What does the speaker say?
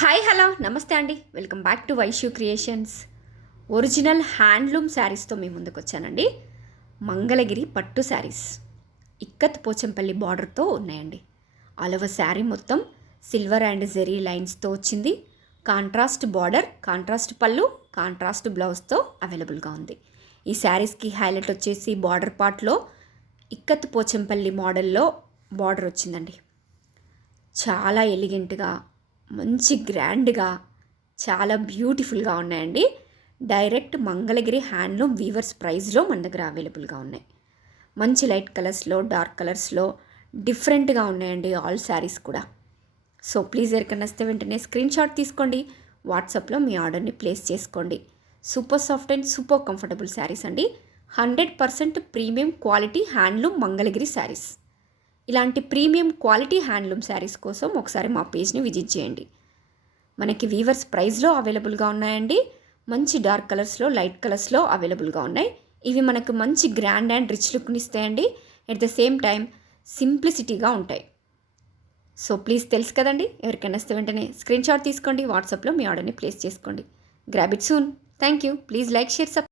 Hi hello namaste అండి, welcome back to Vaishu Creations. Original handloom శారీస్తో మీ ముందుకు వచ్చానండి. మంగళగిరి పట్టు శారీస్ ఇక్కత్ పోచంపల్లి బార్డర్తో ఉన్నాయండి. ఆల్ ఓవర్ శారీ మొత్తం సిల్వర్ అండ్ జెరీ లైన్స్తో వచ్చింది. కాంట్రాస్ట్ బార్డర్, కాంట్రాస్ట్ పళ్ళు, కాంట్రాస్ట్ బ్లౌజ్తో అవైలబుల్గా ఉంది. ఈ శారీస్కి హైలైట్ వచ్చేసి బార్డర్ పార్ట్లో ఇక్కత్ పోచంపల్లి మోడల్లో బార్డర్ వచ్చిందండి. చాలా ఎలిగెంట్గా, మంచి గ్రాండ్గా, చాలా బ్యూటిఫుల్గా ఉన్నాయండి. డైరెక్ట్ మంగళగిరి హ్యాండ్లూమ్ వీవర్స్ ప్రైస్లో మన దగ్గర అవైలబుల్గా ఉన్నాయి. మంచి లైట్ కలర్స్లో, డార్క్ కలర్స్లో డిఫరెంట్గా ఉన్నాయండి ఆల్ శారీస్ కూడా. సో ప్లీజ్ ఎవరికైనా వస్తే వెంటనే స్క్రీన్ షాట్ తీసుకోండి, వాట్సాప్లో మీ ఆర్డర్ని ప్లేస్ చేసుకోండి. Super soft and super comfortable saris అండి. 100% premium quality handloom Mangalagiri saris. ఇలాంటి ప్రీమియం క్వాలిటీ హ్యాండ్లూమ్ శారీస్ కోసం ఒకసారి మా పేజ్ని విజిట్ చేయండి. మనకి వీవర్స్ ప్రైస్లో అవైలబుల్గా ఉన్నాయండి. మంచి డార్క్ కలర్స్లో, లైట్ కలర్స్లో అవైలబుల్గా ఉన్నాయి. ఇవి మనకు మంచి గ్రాండ్ అండ్ రిచ్ లుక్ని ఇస్తాయండి. ఎట్ ద సేమ్ టైం సింప్లిసిటీగా ఉంటాయి. సో ప్లీజ్ తెలుసు కదండి, ఎవరికైనా వస్తే వెంటనే స్క్రీన్ షాట్ తీసుకోండి, వాట్సాప్లో మీ ఆర్డర్ని ప్లేస్ చేసుకోండి. Grab it soon. Thank you. Please like, share, subscribe.